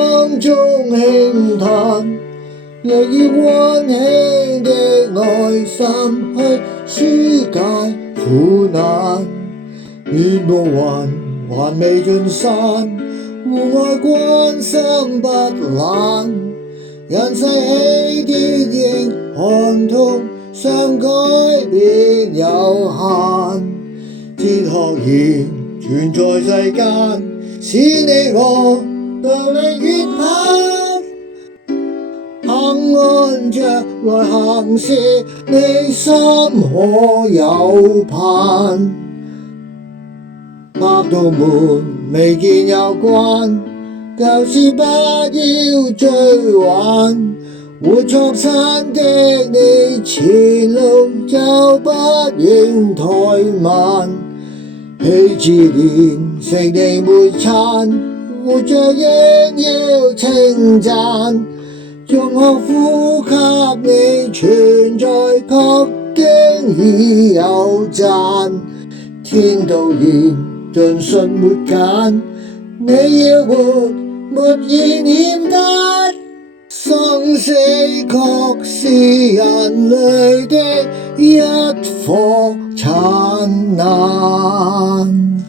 當中輕嘆，亦以溫馨的愛心去紓解苦難。願無雲還未盡散，互愛關心不懶，人世起跌仍看痛，想改變有限。哲學言存在世間，使你我動力越攀。肯按着來行時，你心可有盼。百度門未見有關，舊事不要追挽。活創新的你，前路就不應怠慢。喜字連成地每餐，活着應要稱讚。縱可呼吸你存在，確經已有讚。天道言盡信沒揀，你要活沒意念得。生死確是人類的一顆燦爛。